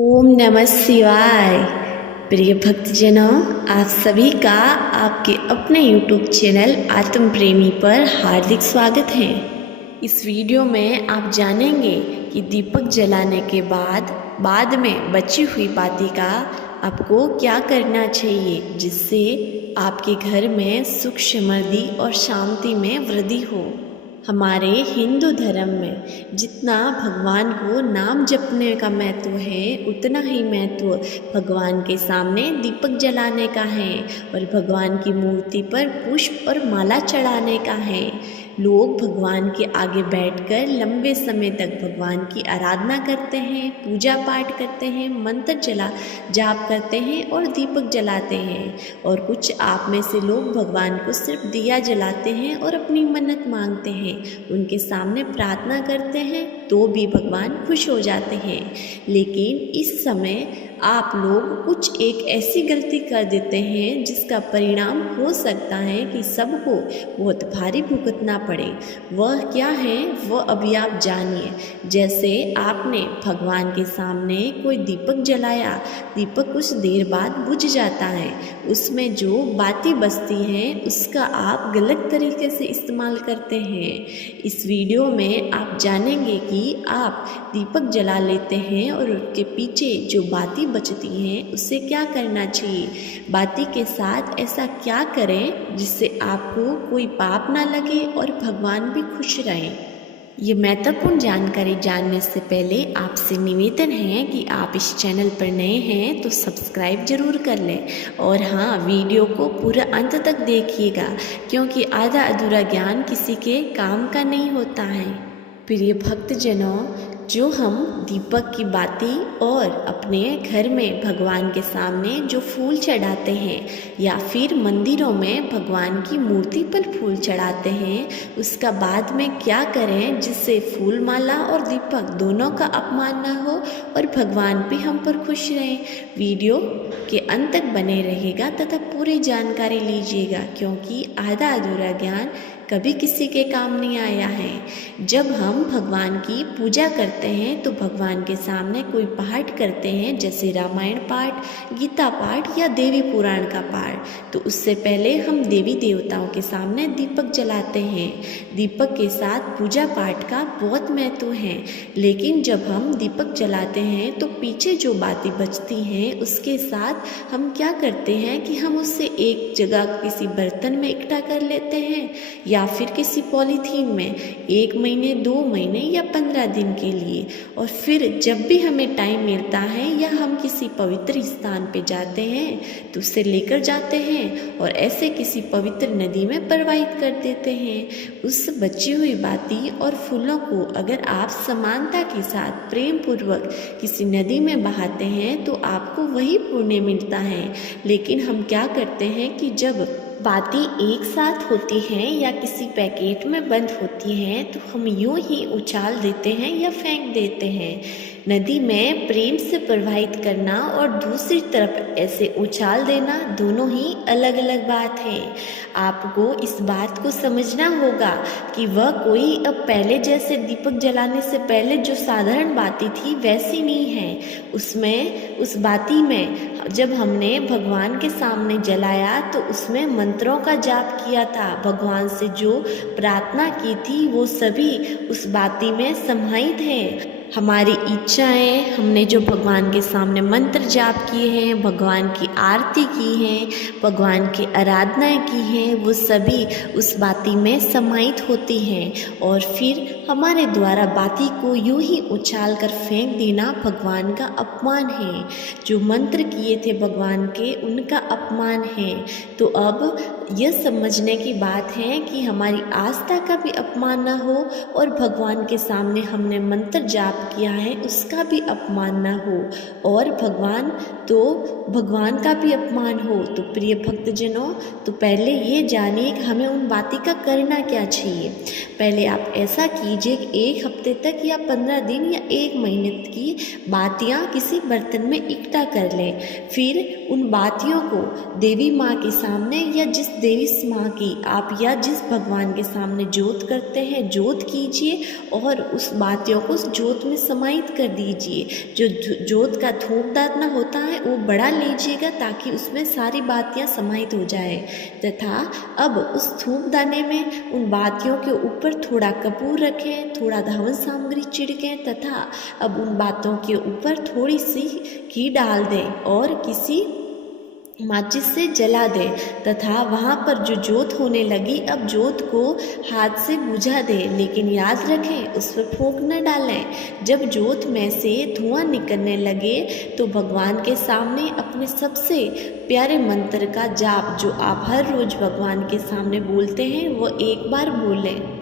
ओम नमः शिवाय। प्रिय भक्तजनों, आप सभी का आपके अपने YouTube चैनल आत्म प्रेमी पर हार्दिक स्वागत है। इस वीडियो में आप जानेंगे कि दीपक जलाने के बाद में बची हुई बाती का आपको क्या करना चाहिए, जिससे आपके घर में सुख समृद्धि और शांति में वृद्धि हो। हमारे हिंदू धर्म में जितना भगवान को नाम जपने का महत्व है, उतना ही महत्व भगवान के सामने दीपक जलाने का है और भगवान की मूर्ति पर पुष्प और माला चढ़ाने का है। लोग भगवान के आगे बैठकर लंबे समय तक भगवान की आराधना करते हैं, पूजा पाठ करते हैं, मंत्र जाप करते हैं और दीपक जलाते हैं। और कुछ आप में से लोग भगवान को सिर्फ दिया जलाते हैं और अपनी मन्नत मांगते हैं, उनके सामने प्रार्थना करते हैं तो भी भगवान खुश हो जाते हैं। लेकिन इस समय आप लोग कुछ एक ऐसी गलती कर देते हैं जिसका परिणाम हो सकता है कि सबको बहुत भारी भुगतना पड़े। वह क्या है, वह अभी आप जानिए। जैसे आपने भगवान के सामने कोई दीपक जलाया, दीपक कुछ देर बाद बुझ जाता है, उसमें जो बाती बचती हैं उसका आप गलत तरीके से इस्तेमाल करते हैं। इस वीडियो में आप जानेंगे कि आप दीपक जला लेते हैं और उसके पीछे जो बाती बचती हैं उससे क्या करना चाहिए। बाती के साथ ऐसा क्या करें जिससे आपको कोई पाप ना लगे और भगवान भी खुश रहें। ये महत्वपूर्ण जानकारी जानने से पहले आपसे निवेदन है कि आप इस चैनल पर नए हैं तो सब्सक्राइब जरूर कर लें और हाँ, वीडियो को पूरा अंत तक देखिएगा, क्योंकि आधा अधूरा ज्ञान किसी के काम का नहीं होता है। प्रिय भक्तजनों, जो हम दीपक की बाती और अपने घर में भगवान के सामने जो फूल चढ़ाते हैं या फिर मंदिरों में भगवान की मूर्ति पर फूल चढ़ाते हैं, उसका बाद में क्या करें जिससे फूल माला और दीपक दोनों का अपमान ना हो और भगवान भी हम पर खुश रहें। वीडियो के अंत तक बने रहेगा तथा पूरी जानकारी लीजिएगा, क्योंकि आधा अधूरा ज्ञान कभी किसी के काम नहीं आया है। जब हम भगवान की पूजा करते हैं तो भगवान के सामने कोई पाठ करते हैं, जैसे रामायण पाठ, गीता पाठ या देवी पुराण का पाठ, तो उससे पहले हम देवी देवताओं के सामने दीपक जलाते हैं। दीपक के साथ पूजा पाठ का बहुत महत्व है, लेकिन जब हम दीपक जलाते हैं तो पीछे जो बातें बचती हैं उसके साथ हम क्या करते हैं कि हम उससे एक जगह किसी बर्तन में इकट्ठा कर लेते हैं या फिर किसी पॉलीथीन में 1 महीने, 2 महीने या 15 दिन के लिए, और फिर जब भी हमें टाइम मिलता है या हम किसी पवित्र स्थान पे जाते हैं तो उसे लेकर जाते हैं और ऐसे किसी पवित्र नदी में प्रवाहित कर देते हैं। उस बची हुई बाती और फूलों को अगर आप समानता के साथ प्रेम पूर्वक किसी नदी में बहाते हैं तो आपको वही पुण्य मिलता है। लेकिन हम क्या करते हैं कि जब बाती एक साथ होती हैं या किसी पैकेट में बंद होती हैं तो हम यूं ही उछाल देते हैं या फेंक देते हैं। नदी में प्रेम से प्रवाहित करना और दूसरी तरफ ऐसे उछाल देना दोनों ही अलग अलग बात है। आपको इस बात को समझना होगा कि वह कोई अब पहले जैसे दीपक जलाने से पहले जो साधारण बाती थी वैसी नहीं है। उस बाती में जब हमने भगवान के सामने जलाया तो उसमें मंत्रों का जाप किया था, भगवान से जो प्रार्थना की थी वो सभी उस बाती में समाहित हैं। हमारी इच्छाएं, हमने जो भगवान के सामने मंत्र जाप किए हैं, भगवान की आरती की है, भगवान की आराधनाएं की हैं, वो सभी उस बाती में समाहित होती हैं। और फिर हमारे द्वारा बाती को यूं ही उछाल कर फेंक देना भगवान का अपमान है। जो मंत्र किए थे भगवान के, उनका अपमान है। तो अब यह समझने की बात है कि हमारी आस्था का भी अपमान ना हो और भगवान के सामने हमने मंत्र जाप किया है उसका भी अपमान ना हो, और भगवान का भी अपमान हो। तो प्रिय भक्तजनों, तो पहले ये जानिए कि हमें उन बाती का करना क्या चाहिए। पहले आप ऐसा कीजिए कीजिए 1 हफ्ते तक या 15 दिन या 1 महीने की बातियाँ किसी बर्तन में इकट्ठा कर लें। फिर उन बातियों को देवी माँ के सामने या जिस देवी माँ की आप या जिस भगवान के सामने जोत करते हैं जोत कीजिए और उस बातियों को उस जोत में समाहित कर दीजिए। जो जोत का धूपदान होता है वो बड़ा लीजिएगा ताकि उसमें सारी बातियाँ समाहित हो जाए, तथा अब उस धूपदाने में उन बातियों के ऊपर थोड़ा कपूर रखें, थोड़ा हवन सामग्री छिड़कें तथा अब उन बातों के ऊपर थोड़ी सी घी डाल दें और किसी माचिस से जला दें तथा वहाँ पर जो जोत होने लगी अब जोत को हाथ से बुझा दें, लेकिन याद रखें उस पर फूंक न डालें। जब जोत में से धुआं निकलने लगे तो भगवान के सामने अपने सबसे प्यारे मंत्र का जाप जो आप हर रोज़ भगवान के सामने बोलते हैं वो एक बार बोलें।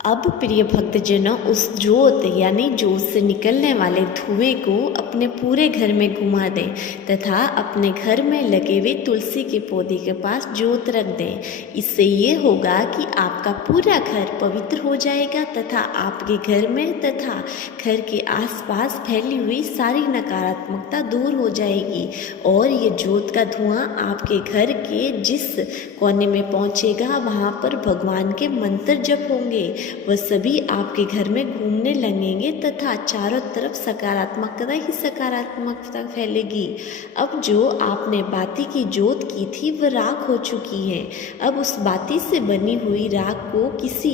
अब प्रिय भक्तजनों, उस जोत यानी जोत से निकलने वाले धुएं को अपने पूरे घर में घुमा दें तथा अपने घर में लगे हुए तुलसी के पौधे के पास जोत रख दें। इससे ये होगा कि आपका पूरा घर पवित्र हो जाएगा तथा आपके घर में तथा घर के आसपास फैली हुई सारी नकारात्मकता दूर हो जाएगी और ये जोत का धुआं आपके घर के जिस कोने में पहुँचेगा वहाँ पर भगवान के मंत्र जप होंगे, वह सभी आपके घर में घूमने लगेंगे तथा चारों तरफ सकारात्मकता ही सकारात्मकता फैलेगी। अब जो आपने बाती की जोत की थी वह राख हो चुकी है। अब उस बाती से बनी हुई राख को किसी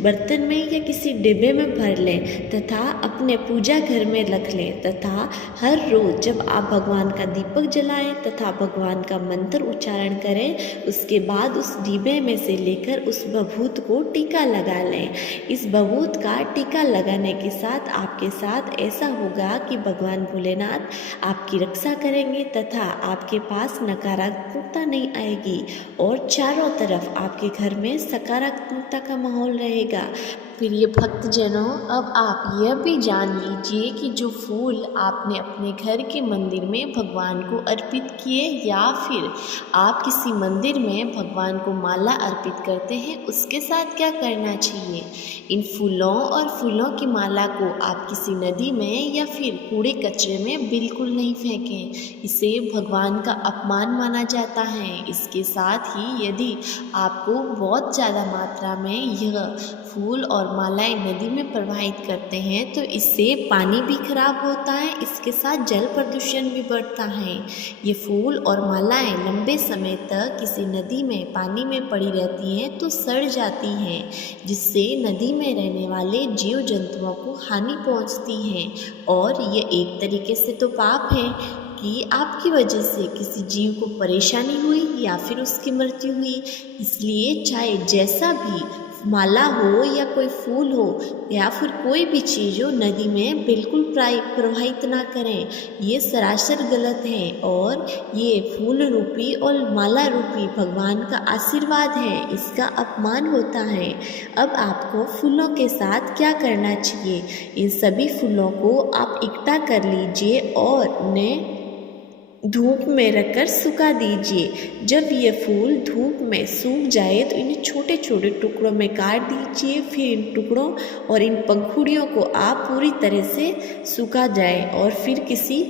बर्तन में या किसी डिब्बे में भर लें तथा अपने पूजा घर में रख लें तथा हर रोज़ जब आप भगवान का दीपक जलाएं तथा भगवान का मंत्र उच्चारण करें उसके बाद उस डिब्बे में से लेकर उस भभूत को टीका लगा लें। इस भभूत का टीका लगाने के साथ आपके साथ ऐसा होगा कि भगवान भोलेनाथ आपकी रक्षा करेंगे तथा आपके पास नकारात्मकता नहीं आएगी और चारों तरफ आपके घर में सकारात्मकता का माहौल रहेगा। प्रिय भक्तजनों, अब आप यह भी जान लीजिए कि जो फूल आपने अपने घर के मंदिर में भगवान को अर्पित किए या फिर आप किसी मंदिर में भगवान को माला अर्पित करते हैं उसके साथ क्या करना चाहिए। इन फूलों और फूलों की माला को आप किसी नदी में या फिर कूड़े कचरे में बिल्कुल नहीं फेंकें, इसे भगवान का अपमान माना जाता है। इसके साथ ही यदि आपको बहुत ज़्यादा मात्रा में यह फूल और मालाएं नदी में प्रवाहित करते हैं तो इससे पानी भी खराब होता है, इसके साथ जल प्रदूषण भी बढ़ता है। ये फूल और मालाएं लंबे समय तक किसी नदी में पानी में पड़ी रहती हैं तो सड़ जाती हैं, जिससे नदी में रहने वाले जीव जंतुओं को हानि पहुंचती है और ये एक तरीके से तो पाप है कि आपकी वजह से किसी जीव को परेशानी हुई या फिर उसकी मृत्यु हुई। इसलिए चाहे जैसा भी माला हो या कोई फूल हो या फिर कोई भी चीज़ हो नदी में बिल्कुल प्रवाहित ना करें, ये सरासर गलत है और ये फूल रूपी और माला रूपी भगवान का आशीर्वाद है, इसका अपमान होता है। अब आपको फूलों के साथ क्या करना चाहिए, इन सभी फूलों को आप इकट्ठा कर लीजिए और उन्हें धूप में रखकर सुखा दीजिए। जब ये फूल धूप में सूख जाए तो इन्हें छोटे छोटे टुकड़ों में काट दीजिए। फिर इन टुकड़ों और इन पंखुड़ियों को आप पूरी तरह से सुखा जाए और फिर किसी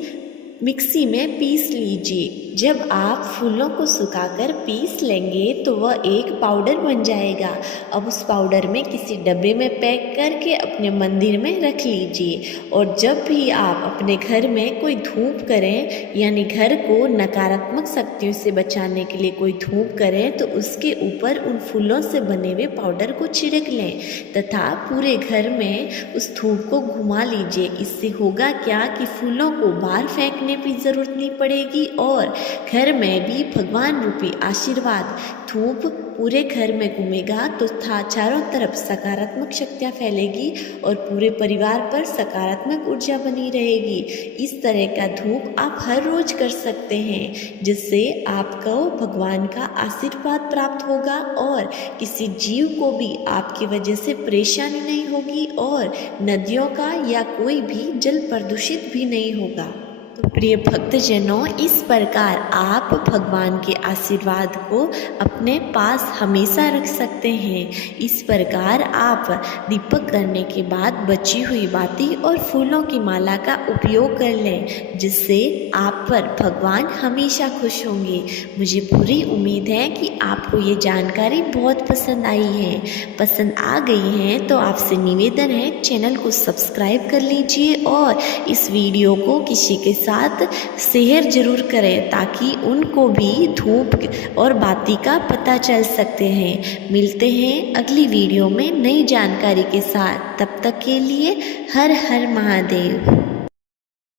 मिक्सी में पीस लीजिए। जब आप फूलों को सुखाकर पीस लेंगे तो वह एक पाउडर बन जाएगा। अब उस पाउडर में किसी डब्बे में पैक करके अपने मंदिर में रख लीजिए और जब भी आप अपने घर में कोई धूप करें यानी घर को नकारात्मक शक्तियों से बचाने के लिए कोई धूप करें तो उसके ऊपर उन फूलों से बने हुए पाउडर को छिड़क लें तथा पूरे घर में उस धूप को घुमा लीजिए। इससे होगा क्या कि फूलों को बाहर फेंकने की ज़रूरत नहीं पड़ेगी और घर में भी भगवान रूपी आशीर्वाद धूप पूरे घर में घूमेगा तो चारों तरफ सकारात्मक शक्तियाँ फैलेगी और पूरे परिवार पर सकारात्मक ऊर्जा बनी रहेगी। इस तरह का धूप आप हर रोज़ कर सकते हैं जिससे आपको भगवान का आशीर्वाद प्राप्त होगा और किसी जीव को भी आपकी वजह से परेशानी नहीं होगी और नदियों का या कोई भी जल प्रदूषित भी नहीं होगा। तो प्रिय भक्तजनों, इस प्रकार आप भगवान के आशीर्वाद को अपने पास हमेशा रख सकते हैं। इस प्रकार आप दीपक करने के बाद बची हुई बाती और फूलों की माला का उपयोग कर लें, जिससे आप पर भगवान हमेशा खुश होंगे। मुझे पूरी उम्मीद है कि आपको ये जानकारी बहुत पसंद आई है। पसंद आ गई है तो आपसे निवेदन है, चैनल को सब्सक्राइब कर लीजिए और इस वीडियो को किसी के साथ शेयर ज़रूर करें, ताकि उनको भी धूप और बाती का पता चल सकते हैं। मिलते हैं अगली वीडियो में नई जानकारी के साथ। तब तक के लिए हर हर महादेव।